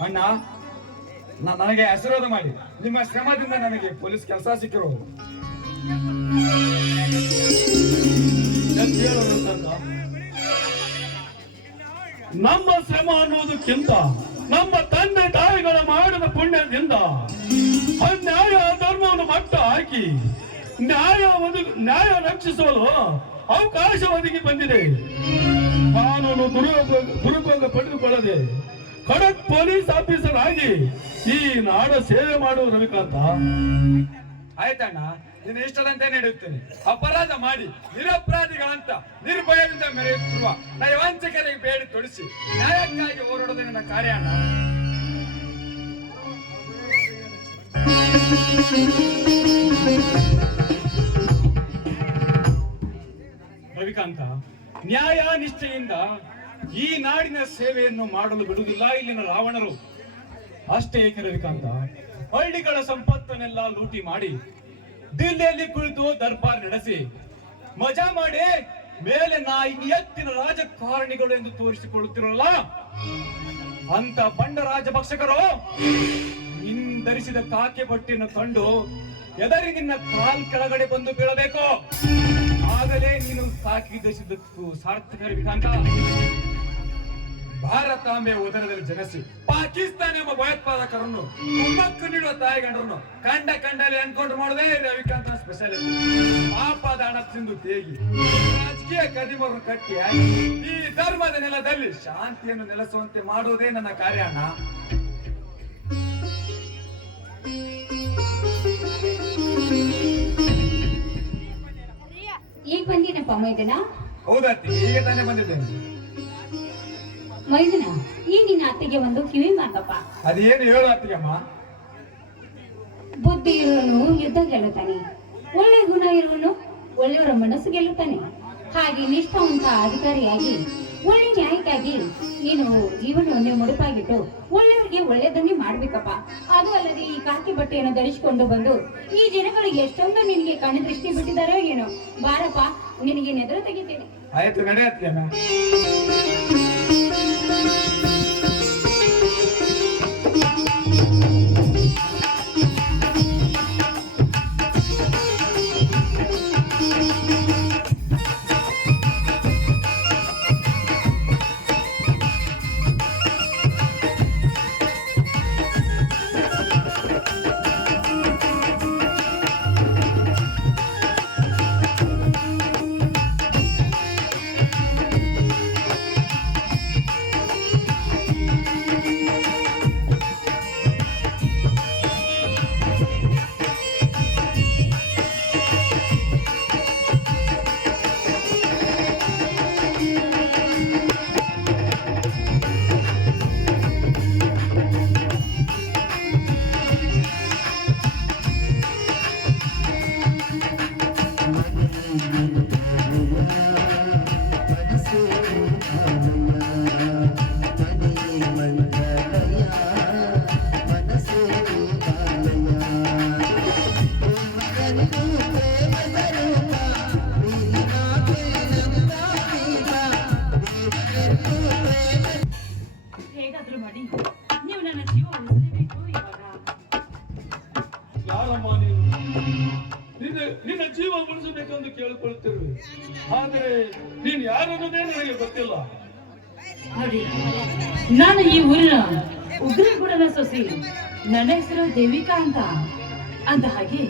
ಅಣ್ಣ ನನಗೆ ಆಶೀರ್ವಾದ ಮಾಡಿ. ನಿಮ್ಮ ಶ್ರಮದಿಂದ ನನಗೆ ಪೊಲೀಸ್ ಕೆಲಸ ಸಿಕ್ಕರು ನಮ್ಮ ಶ್ರಮ ಅನ್ನೋದಕ್ಕಿಂತ ನಮ್ಮ ತಂದೆ ತಾಯಿಗಳ ಮಾಡಿದ ಪುಣ್ಯದಿಂದ ಅನ್ಯಾಯ ಧರ್ಮವನ್ನು ಮಟ್ಟ ಹಾಕಿ ನ್ಯಾಯ ನ್ಯಾಯ ರಕ್ಷಿಸಲು ಅವಕಾಶ ಒದಗಿ ಬಂದಿದೆ. ಕಾನೂನು ದುರುಪಯೋಗ ದುರುಪಯೋಗ ಪಡೆದುಕೊಳ್ಳದೆ ಖಡಕ್ ಪೊಲೀಸ್ ಆಫೀಸರ್ ಆಗಿ ಈ ನಾಡ ಸೇವೆ ಮಾಡುವ ರವಿಕಾಂತ. ಆಯ್ತಣ್ಣ ನಿನ್ನ ಇಷ್ಟದಂತೆ ನೀಡುತ್ತೇನೆ. ಅಪರಾಧ ಮಾಡಿ, ನಿರಪರಾಧಿಗಳಂತ ನಿರ್ಭಯದಿಂದ ಮೆರೆಯುತ್ತಿರುವ ನಯವಂಚಕರಿಗೆ ಬೇಡಿ ತೊಡಿಸಿ, ನ್ಯಾಯಕ್ಕಾಗಿ ಹೋರಾಡೋದು ನನ್ನ ಕಾರ್ಯ ಅಣ್ಣ. ರವಿಕಾಂತ, ನ್ಯಾಯ ನಿಷ್ಠೆಯಿಂದ ಈ ನಾಡಿನ ಸೇವೆಯನ್ನು ಮಾಡಲು ಬಿಡುವುದಿಲ್ಲ ಇಲ್ಲಿನ ರಾವಣರು. ಅಷ್ಟೇ ಏಕೆ ರವಿಕಾಂತ, ಹಳ್ಳಿಗಳ ಸಂಪತ್ತನ್ನೆಲ್ಲ ಲೂಟಿ ಮಾಡಿ ದಿಲ್ಲಿಯಲ್ಲಿ ಕುಳಿತು ದರ್ಬಾರ್ ನಡೆಸಿ, ಮಜಾ ಮಾಡಿ ಮೇಲೆ ನಾ ಎತ್ತಿನ ರಾಜಕಾರಣಿಗಳು ಎಂದು ತೋರಿಸಿಕೊಳ್ಳುತ್ತಿರಲ್ಲ? ಅಂತ ಬಂಡ ರಾಜಭಕ್ಷಕರು ಹಿಂದರಿಸಿದ ಕಾಕೆ ಬಟ್ಟೆಯನ್ನು ಕಂಡು ಎದರಿ ನಿನ್ನ ಕಾಲ್ ಕೆಳಗಡೆ ಬಂದು ಬೀಳಬೇಕು. ಆಗಲೇ ನೀನು ಕಾಕಿ ಧರಿಸಿದ್ದಕ್ಕೂ ಸಾರ್ಥಕ ಭಾರತಾಂಬೆ ಉದರದಲ್ಲಿ ಜನಿಸಿ ಪಾಕಿಸ್ತಾನ ಎಂಬ ಭಯೋತ್ಪಾದಕರನ್ನು ಕುಮ್ಮಕ್ಕು ನೀಡುವ ತಾಯಿಗಂಡರನ್ನು ಕಂಡ ಕಂಡಲ್ಲಿ ಅನ್ಕೌಂಟರ್ ಮಾಡದೆ ರವಿಕಾಂತ ಸ್ಪೆಷಲ್ ಪಾಪದ ಹಣ ತಿಂದು ತೇಗಿ ರಾಜಕೀಯ ಕದಿಮರು ಕಟ್ಟಿ ಈ ಧರ್ಮದ ನೆಲದಲ್ಲಿ ಶಾಂತಿಯನ್ನು ನೆಲೆಸುವಂತೆ ಮಾಡುವುದೇ ನನ್ನ ಕಾರ್ಯ ಈಗ ಬಂದಿನಪ್ಪ ಮೈದನ? ಹೌದತ್ತಿ ಈಗ ತಾನೇ ಬಂದಿದ್ದೇನೆ. ಮೈದನ ಈ ನಿನ್ನ ಅತ್ತಿಗೆ ಒಂದು ಕಿವಿ ಮಾತಪ್ಪ. ಅದೇನು ಹೇಳು ಅತ್ತಿಗೆಮ್ಮ. ಬುದ್ಧಿ ಇರುವನು ಯುದ್ಧ ಗೆಲ್ಲುತ್ತಾನೆ. ಒಳ್ಳೆ ಗುಣ ಇರುವನು ಒಳ್ಳೆಯವರ ಮನಸ್ಸು ಗೆಲ್ಲುತ್ತಾನೆ. ಹಾಗೆ ನಿಷ್ಠಾವಂತ ಅಧಿಕಾರಿಯಾಗಿ ಒಳ್ಳೆ ನ್ಯಾಯಕ್ಕಾಗಿ ನೀನು ಜೀವನವನ್ನೇ ಮುಡುಪಾಗಿಟ್ಟು ಒಳ್ಳೆಯವರಿಗೆ ಒಳ್ಳೆಯದನ್ನೇ ಮಾಡ್ಬೇಕಪ್ಪ. ಅದು ಅಲ್ಲದೆ ಈ ಕಾಕಿ ಬಟ್ಟೆಯನ್ನು ಧರಿಸಿಕೊಂಡು ಬಂದು ಈ ಜನಗಳು ಎಷ್ಟೊಂದು ನಿನಗೆ ಕಣ್ಣು ದೃಷ್ಟಿ ಬಿಟ್ಟಿದ್ದಾರೋ ಏನೋ. ಬಾರಪ್ಪ, ನಿನಗೆ ನೆದರು ತೆಗಿತೇನೆ. ಆಯ್ತು ನನ್ನ ಜೀವ ಉಳಿಸಬೇಕೆಂದು ಕೇಳಿಕೊಳ್ಳುತ್ತಿರುವೆ. ಆದರೆ ನೀನು ಯಾರನ್ನೋದೇ ನನಗೆ ಗೊತ್ತಿಲ್ಲ. ನಾನು ಈ ಊರಿನ ಉಗ್ರಗೂಡನ ಸೊಸೆ ನನ್ನ ಹೆಸರು ದೇವಿಕಾ ಅಂತ. ಅಂದ ಹಾಗೆ,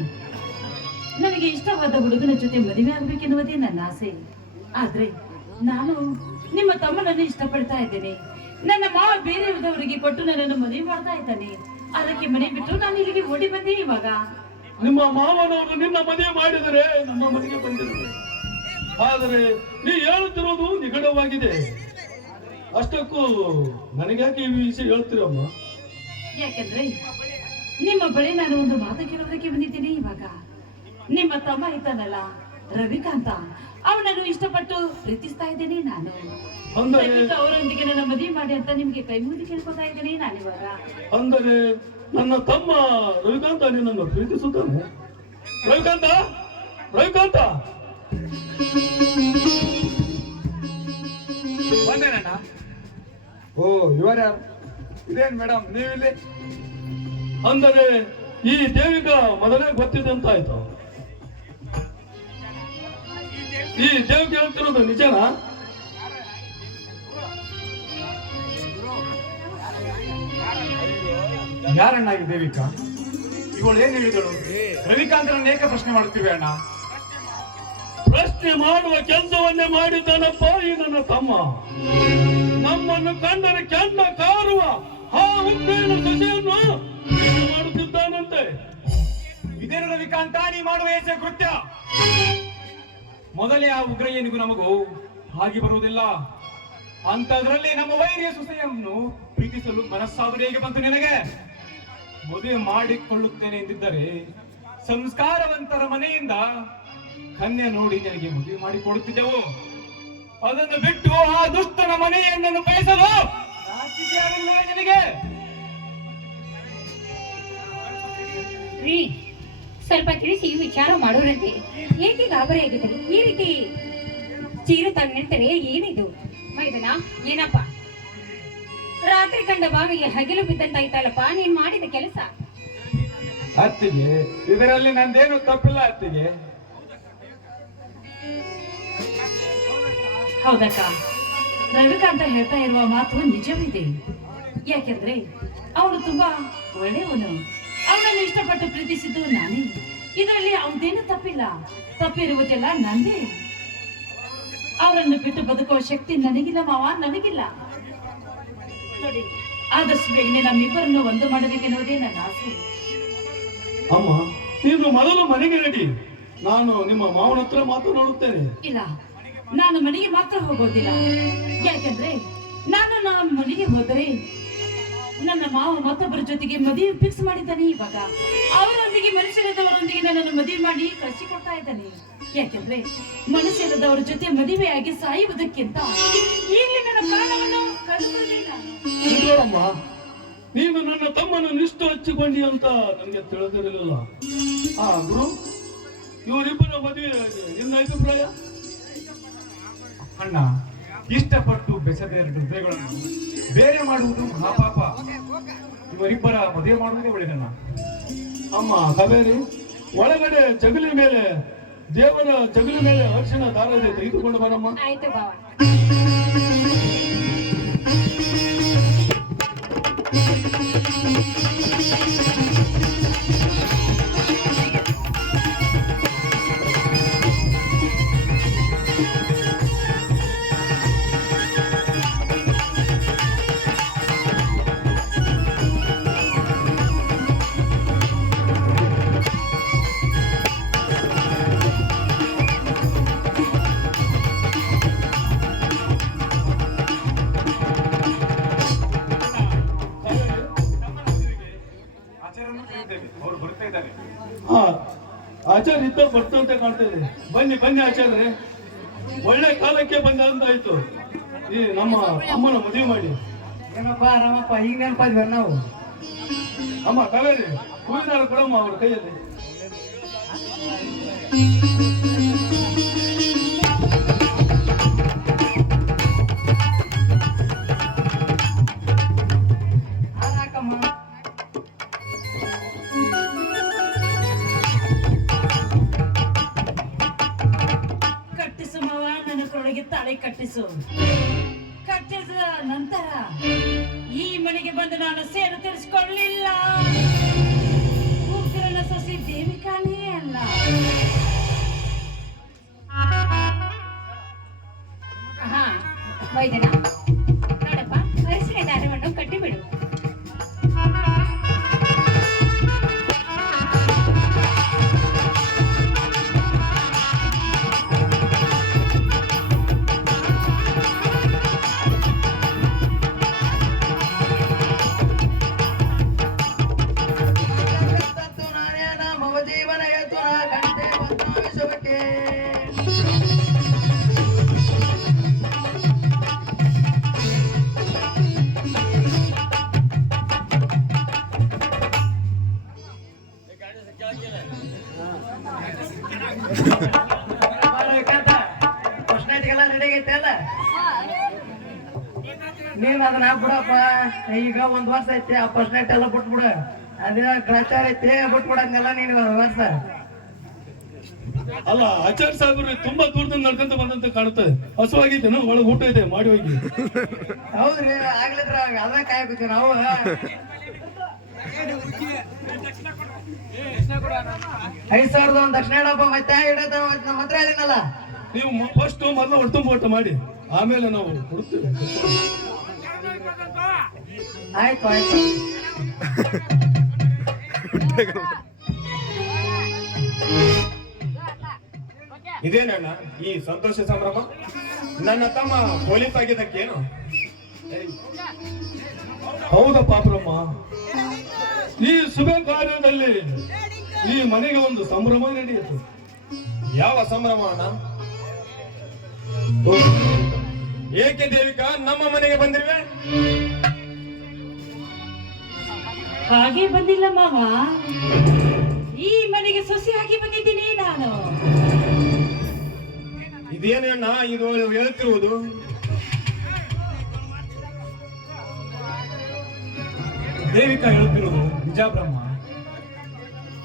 ನನಗೆ ಇಷ್ಟವಾದ ಹುಡುಗನ ಜೊತೆ ಮದುವೆ ಆಗ್ಬೇಕೆನ್ನುವುದೇ ನನ್ನ ಆಸೆ. ಆದ್ರೆ ನಾನು ನಿಮ್ಮ ತಮ್ಮನನ್ನು ಇಷ್ಟಪಡ್ತಾ ಇದ್ದೇನೆ. ನನ್ನ ಮಾವ ಬೇರೆ ವಿಧವರಿಗೆ ಕೊಟ್ಟು ನನ್ನನ್ನು ಮದುವೆ ಮಾಡ್ತಾ ಇದ್ದಾನೆ. ಅದಕ್ಕೆ ಮನೆ ಬಿಟ್ಟು ನಾನು ಇಲ್ಲಿಗೆ ಓಡಿ ಬಂದೆ ಇವಾಗ. ನಿಮ್ಮ ಮಾವನವರು ನಿನ್ನ ಮದುವೆ ಮಾಡಿದರೆ ನಮ್ಮ ಮನೆಗೆ ಬಂದಿರುತ್ತೆ ಆದರೆ ನೀ ಹೇಳುತ್ತಿರೋದು ನಿಗಡವಾಗಿದೆ. ಅಷ್ಟಕ್ಕೂ ನನಗ್ಯಾಕೆ ಈ ವಿಷಯ ಹೇಳ್ತೀರಮ್ಮ? ಯಾಕೆಂದ್ರೆ ನಿಮ್ಮ ಬಳಿ ನಾನು ಒಂದು ಮಾತು ಕೇಳೋದಕ್ಕೆ ಬಂದಿದ್ದೀನಿ ಇವಾಗ. ನಿಮ್ಮ ತಮ್ಮ ಇದ್ದಾನಲ್ಲ ರವಿಕಾಂತ. ಅವನನ್ನು ಇಷ್ಟಪಟ್ಟು ಪ್ರೀತಿಸ್ತಾ ಇದ್ದೇನೆ ನಾನು. ಅವರೊಂದಿಗೆ ನನ್ನ ಮದುವೆ ಮಾಡಿ ಅಂತ ನಿಮ್ಗೆ ಕೈ ಮುಗಿದು ಕೇಳ್ಕೊತಾ ಇದ್ದೇನೆ ನಾನು ಇವಾಗ. ಅಂದರೆ ನನ್ನ ತಮ್ಮ ರವಿಕಾಂತ ನಿನ್ನನ್ನು ಪ್ರೀತಿಸುತ್ತಾನೆ? ರವಿಕಾಂತ? ರವಿಕಾಂತ? ಬಂದೇನಣ್ಣ ಓ ಇವರ ಯಾರು ಇದೇನ್ ಮೇಡಮ್ ನೀವಿಲ್ಲಿ? ಅಂದರೆ ಈ ದೇವಿಗ ಮೊದಲೇ ಗೊತ್ತಿದೆ ಅಂತ ಆಯ್ತು ಈ ದೇವಿಗೆ ಹೇಳ್ತಿರೋದು ನಿಜನಾ? ಯಾರಣ್ಣಾಗಿ ದೇವಿಕಾ? ಇವಳು ಏನ್ ಹೇಳಿದಳು? ರವಿಕಾಂತನ ಅನೇಕ ಪ್ರಶ್ನೆ ಮಾಡ್ತೀವಿ ಅಣ್ಣ? ಪ್ರಶ್ನೆ ಮಾಡುವ ಕೆಲಸವನ್ನೇ ಮಾಡಿದ್ದಾನಪ್ಪ ಈ ನನ್ನ ತಮ್ಮ. ನಮ್ಮನ್ನು ಕಂಡರೆ ಕೆಂಡ ಕಾರುವ ಆ ಸೊಸೆಯನ್ನು ಹೀಗೆ ಮಾಡುತ್ತಿದ್ದಾನಂತೆ. ಇದೇನು ರವಿಕಾಂತ ನೀ ಮಾಡುವ ಹೆಸರು ಕೃತ್ಯ. ಮೊದಲೇ ಆ ಉಗ್ರಯ್ಯನಿಗೂ ನಮಗೂ ಹಾಗೆ ಬರುವುದಿಲ್ಲ. ಅಂತದ್ರಲ್ಲಿ ನಮ್ಮ ವೈರಿಯ ಸೊಸೆಯನ್ನು ಪ್ರೀತಿಸಲು ಮನಸ್ಸಾದರೂ ಹೇಗೆ ಬಂತು ನಿನಗೆ? ಮದುವೆ ಮಾಡಿಕೊಳ್ಳುತ್ತೇನೆ ಎಂದಿದ್ದರೆ ಸಂಸ್ಕಾರವಂತರ ಮನೆಯಿಂದ ಕನ್ಯೆ ನೋಡಿ ನಿನಗೆ ಮದುವೆ ಮಾಡಿಕೊಡುತ್ತಿದ್ದೆವು. ಅದನ್ನು ಬಿಟ್ಟು ಆ ದುಷ್ಟನ ಮನೆಯನ್ನು ಬಯಸಲು ನಿನಗೆ? ರೀ ಸ್ವಲ್ಪ ತಿಳಿಸಿ ವಿಚಾರ ಮಾಡೋರಂತೆ. ಏಕೆ ಗಾಬರಿ ಆಗಿದೆ ಈ ರೀತಿ ಚೀರು ತಂದಿರ್ತಾರೆ ಏನಿದು? ಮೈದನ ಏನಪ್ಪ? ರಾತ್ರಿ ಕಂಡ ಬಾವಿಗೆ ಹಗಿಲು ಬಿದ್ದಂತಾಯ್ತಲ್ಲಪ್ಪ ನೀನ್ ಮಾಡಿದ ಕೆಲಸ? ಅತ್ತಿಗೆ ಇದರಲ್ಲಿ ನಂದೇನು ತಪ್ಪಿಲ್ಲ ಅತ್ತಿಗೆ. ಹೌದಕ್ಕ. ರವಿಕಾಂತ ಹೇಳ್ತಾ ಇರುವ ಮಾತು ನಿಜವಿದೆ. ಯಾಕೆಂದ್ರೆ ಅವನು ತುಂಬಾ ಒಳ್ಳೆಯವನು. ಅವನನ್ನು ಇಷ್ಟಪಟ್ಟು ಪ್ರೀತಿಸಿದ್ದು ನಾನೇ. ಇದರಲ್ಲಿ ಅವನದೇನು ತಪ್ಪಿಲ್ಲ. ತಪ್ಪಿರುವುದೆಲ್ಲ ನಂದೇ. ಅವರನ್ನು ಬಿಟ್ಟು ಬದುಕುವ ಶಕ್ತಿ ನನಗಿಲ್ಲ ಮಾವ ನನಗಿಲ್ಲ. ನೋಡಿ ಆದಷ್ಟು ಬೇಗನೆ ನಮ್ಮಿಬ್ಬರನ್ನು ಒಂದು ಮಾಡಬೇಕೆನ್ನುವುದೇ ನನ್ನ ಆಸೆ. ಅಮ್ಮ ನೀನು ಮೊದಲು ಮನೆಗೆ ನಡಿ ನಾನು ನಿಮ್ಮ ಮಾವನ ಹತ್ರ ಮಾತನಾಡುತ್ತೇನೆ ಇಲ್ಲ. ನಾನು ಮನೆಗೆ ಮಾತ್ರ ಹೋಗೋದಿಲ್ಲ. ಯಾಕಂದ್ರೆ ನಾನು ನನ್ನ ಮನೆಗೆ ಹೋದರೆ ನನ್ನ ಮಾವ ಮತ್ತೊಬ್ಬರ ಜೊತೆಗೆ ಮದುವೆ ಫಿಕ್ಸ್ ಮಾಡಿದ್ದಾನೆ ಇವಾಗ. ಅವರೊಂದಿಗೆ ಮನುಷ್ಯರದವರೊಂದಿಗೆ ನನ್ನನ್ನು ಮದುವೆ ಮಾಡಿ ಕಳಿಸಿಕೊಡ್ತಾ ಇದ್ದಾನೆ. ಯಾಕಂದ್ರೆ ಮನುಷ್ಯರದವರ ಜೊತೆ ಮದುವೆಯಾಗಿ ಸಾಯುವುದಕ್ಕಿಂತ ಇಲ್ಲಿ ನನ್ನ ಪ್ರಾಣವನ್ನು ನೀನು ನನ್ನ ತಮ್ಮನ ನಿಷ್ಠ ಹಚ್ಚಿಕೊಂಡಿ ಅಂತ ನನಗೆ ತಿಳಿದಿರಲಿಲ್ಲ. ಆ ಗುರು ಇವರಿಬ್ಬರ ಮದುವೆ ನಿನ್ನ ಅಭಿಪ್ರಾಯ? ಅಣ್ಣ, ಇಷ್ಟಪಟ್ಟು ಬೆಸದ ಹೃದಯಗಳನ್ನು ಬೇರೆ ಮಾಡುವುದು ಮಹಾಪಾಪ. ಇವರಿಬ್ಬರ ಮದುವೆ ಮಾಡುವುದೇ ಒಳ್ಳೆಯದಣ್ಣ ಅಮ್ಮ ಕಾವೇರಿ ಒಳಗಡೆ ಜಗಲಿ ಮೇಲೆ, ದೇವರ ಜಗಲಿ ಮೇಲೆ ಅರ್ಶನ ದಾರದೆ ತೆಗೆದುಕೊಂಡು ಬರಮ್ಮ. ಆಯ್ತು ಇದ್ದ ಕಾಣ್ತಾ ಬನ್ನಿ ಬನ್ನಿ ಆಚಾರ್ಯ ಒಳ್ಳೆ ಕಾಲಕ್ಕೆ ಬಂದ ಅಂತಾಯ್ತು ಈ ನಮ್ಮ ಅಮ್ಮನ ಮದುವೆ ಮಾಡಿ. ಏನಪ್ಪ ಆರಾಮಪ್ಪ? ಈಗ ನೆನಪಾದ್ವಿ ನಾವು? ಅಮ್ಮ ಕಾವೇರಿ ಹೂವಿನಾರ ಕೊಡಮ್ಮ ಅವ್ರ ಕೈಯಲ್ಲಿ. ಗೋವಿಂದಕ್ಕೆ ನೀನ್ ಅದನ್ನ ಬಿಡಪ್ಪ. ಈಗ ಒಂದ್ ವರ್ಷ ಐತಿ, ಆ ಫಸ್ಟ್ ಎಲ್ಲ ಬಿಟ್ಬಿಡು. ಅದೇ ಕ್ರಾಚಾರ ಐತಿ, ಬಿಟ್ಬಿಡಂಗಲ್ಲ ನೀನು ವರ್ಷ. ಅಲ್ಲ ಆಚಾರ್ಯ ಸಾಹೇಬ್ರಿ ತುಂಬಾ ದೂರದಿಂದ ನಡ್ಕೊಂತ ಬಂದಂತ ಕಾಣುತ್ತೆ. ಹಸುವಾಗಿದ್ದೇನೆ ಒಳಗೆ ಊಟ ಇದೆ ಮಾಡಿ ಹೋಗಿ. ಹೌದ್ರಿ ಆಗ್ಲಿದ್ರ ಅದ ಕಾಯಕತ್ತೀವಿ ನಾವು? ಐದ್ ಸಾವಿರದ ಒಂದ್ ದಕ್ಷಿಣ ಇಡಪ್ಪ ಮತ್ತೆ ಇಡತ್ತ ನಮ್ಮ ಹತ್ರ ಇದೀನಲ್ಲ ನೀವು ಫಸ್ಟ್ ಮೊದಲು ಹೊಡ್ತುಂಬ ಊಟ ಮಾಡಿ. ಆಮೇಲೆ ನಾವು ಕೊಡ್ತೀವಿ. ಆಯ್ತು ಆಯ್ತು. ಇದೇನಣ್ಣ ಈ ಸಂತೋಷ ಸಂಭ್ರಮ. ನನ್ನ ತಮ್ಮ ಪೊಲೀಸ್ ಆಗಿದ್ದಕ್ಕೇನು? ಹೌದ ಪಾತ್ರಮ್ಮ ಈ ಶುಭ ಕಾರ್ಯದಲ್ಲಿ ಈ ಮನೆಗೆ ಒಂದು ಸಂಭ್ರಮ ನಡೆಯಿತು. ಯಾವ ಸಂಭ್ರಮ ಅಣ್ಣ? ಏಕೆ ದೇವಿಕಾ, ನಮ್ಮ ಮನೆಗೆ ಬಂದಿರುವೆ ಹಾಗೆ ಬಂದಿಲ್ಲ ಮಾವ ಇದೇನು ಅಣ್ಣ ಇದು ಹೇಳ್ತಿರುವುದು ದೇವಿಕಾ ಹೇಳುತ್ತಿರುವುದು ನಿಜ ಬ್ರಹ್ಮ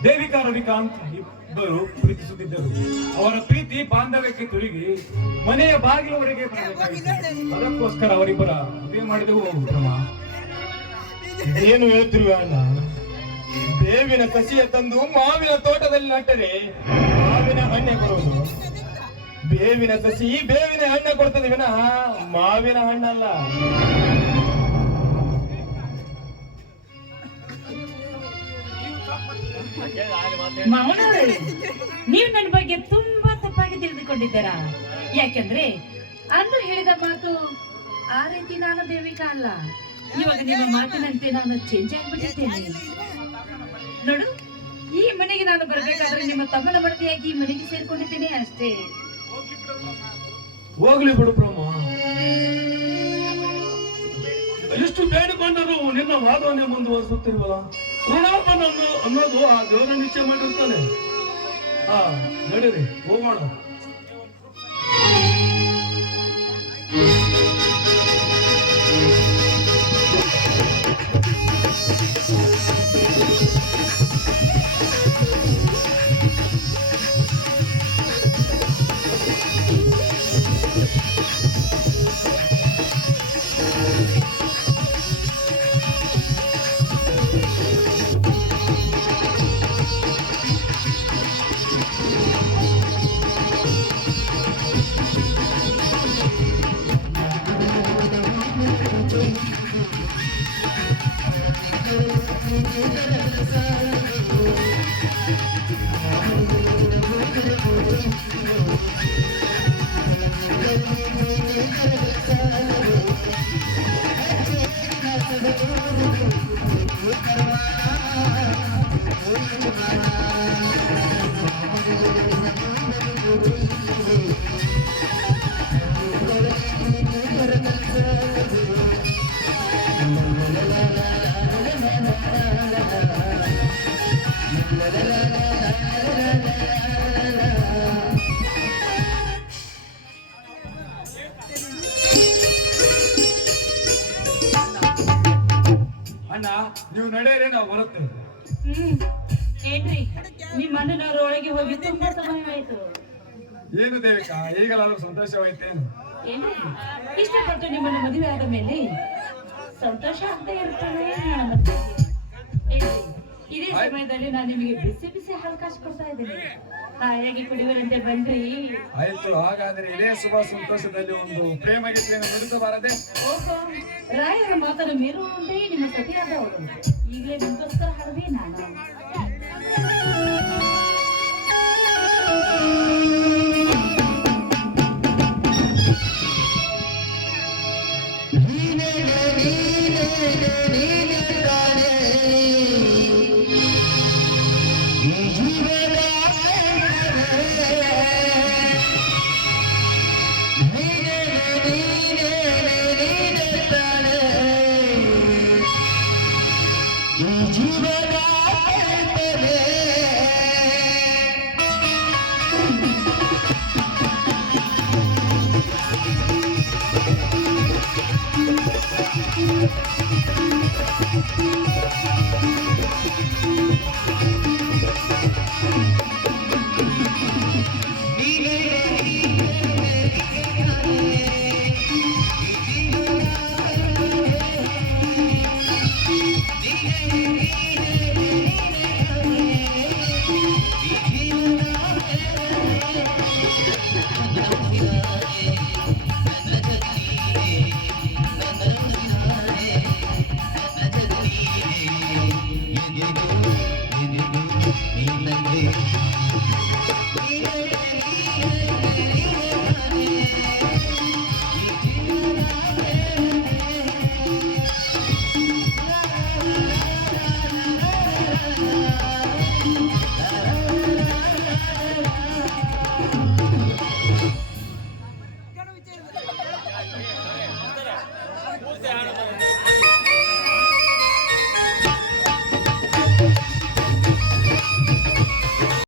ದೇವಿಕಾ ರವಿಕಾಂತ್ ಇಬ್ಬರು ಪ್ರೀತಿಸುತ್ತಿದ್ದರು. ಅವರ ಪ್ರೀತಿ ಬಾಂಧವ್ಯಕ್ಕೆ ತುರುಗಿ ಮನೆಯ ಬಾಗಿಲುವರೆಗೆ ಅದಕ್ಕೋಸ್ಕರ ಅವರಿಬ್ಬರ ಮದುವೆ ಮಾಡಿದೆವು ಬ್ರಹ್ಮ ಏನು ಹೇಳ್ತಿರುವೆ ಅಣ್ಣ? ಬೇವಿನ ಕಸಿಯ ತಂದು ಮಾವಿನ ತೋಟದಲ್ಲಿ ನಟ್ಟರೆ ಮಾವಿನ ಹಣ್ಣೆ ಕೊಡುವುದು. ಬೇವಿನ ಸಸಿ, ಬೇವಿನ ಹಣ್ಣ ಕೊಡ್ತದೆ ವಿನಃ. ಮಾವಿನ ಹಣ್ಣಲ್ಲ. ನೀವು ನನ್ನ ಬಗ್ಗೆ ತುಂಬಾ ತಪ್ಪಾಗಿ ತಿಳಿದುಕೊಂಡಿದ್ದೀರಾ? ಯಾಕೆಂದ್ರೆ, ಅಂದು ಹೇಳಿದ ಮಾತು ಆ ರೀತಿ ನಾನು ದೇವಿಕಾ ಅಲ್ಲ. ಇವಾಗ ನಿಮ್ಮ ಮಾತಿನಂತೆ ನಾನು ಚೇಂಜ್ ಆಗ್ಬಿಟ್ಟಿದ್ದೇನೆ. ನೋಡು, ಈ ಮನೆಗೆ ನಾನು ಬರ್ಬೇಕಾದ್ರೆ ನಿಮ್ಮ ತಮ್ಮನ ಮಡದಿಯಾಗಿ ಈ ಮನೆಗೆ ಸೇರ್ಕೊಂಡಿದ್ದೇನೆ ಅಷ್ಟೇ. ಹೋಗ್ಲಿ ಬಿಡು ಬ್ರಹ್ಮ. ಎಷ್ಟು ಬೇಡಿಕೊಂಡರು ನಿನ್ನ ವಾದವನ್ನೇ ಮುಂದುವರಿಸುತ್ತಿರುವಲ್ಲ ಋಣಾಪನ ಅನ್ನೋ ಅನ್ನೋದು ಆ ದೇವರ ನಿಶ್ಚಯ ಮಾಡಿರ್ತಾನೆ. ಹಾ ನಡೀರಿ, ಹೋಗೋಣ. ನೀವು ನಡೆಯರೆ ನಾವು ಬರುತ್ತೆ ಹ್ಮ್. ಏನ್ರಿ? ಒಳಗೆ ಹೋಗಿ ತುಂಬಾ ಸಮಯ ಆಯ್ತು. ಏನು ದೇವಿಕಾ ಈಗಲಾದ್ರೂ ಸಂತೋಷವಾಯ್ತೇನು ಏನ್ರಿ? ಇಷ್ಟಪಟ್ಟು ನಿಮ್ಮನ್ನ ಮದುವೆ ಆದ ಮೇಲೆ ಸಂತೋಷ ಆಗ್ತಾ ಇರ್ತಾನೆ ನನ್ನ ಮದುವೆಗೆ. ಏನ್ರಿ, ಇದೇ ಸಮಯದಲ್ಲಿ ನಾನು ನಿಮಗೆ ಬಿಸಿ ಬಿಸಿ ಹಾಲು ಕಾಸು ಕೊಡ್ತಾ ಇದ್ದೇನೆ. ತಾಯಿಯಾಗಿ ಕುಡಿಯುವರಂತೆ ಬನ್ರಿ ಆಯ್ತು ಹಾಗಾದ್ರೆ ಇದೇ ಶುಭ ಸಂತೋಷದಲ್ಲಿ ಒಂದು ಪ್ರೇಮ ಗೀತೆಯನ್ನು ನುಡಿಸಬಾರದೆ ಓಹೋ ರಾಯರ ಮಾತನ್ನು ಮೀರುವಂತೆ ನಿಮ್ಮ ಸತಿಯಾದವರು ಈಗಲೇ ನಿಮಗೋಸ್ಕರ ಹಾಡುವೆ ನಾನು ಿ.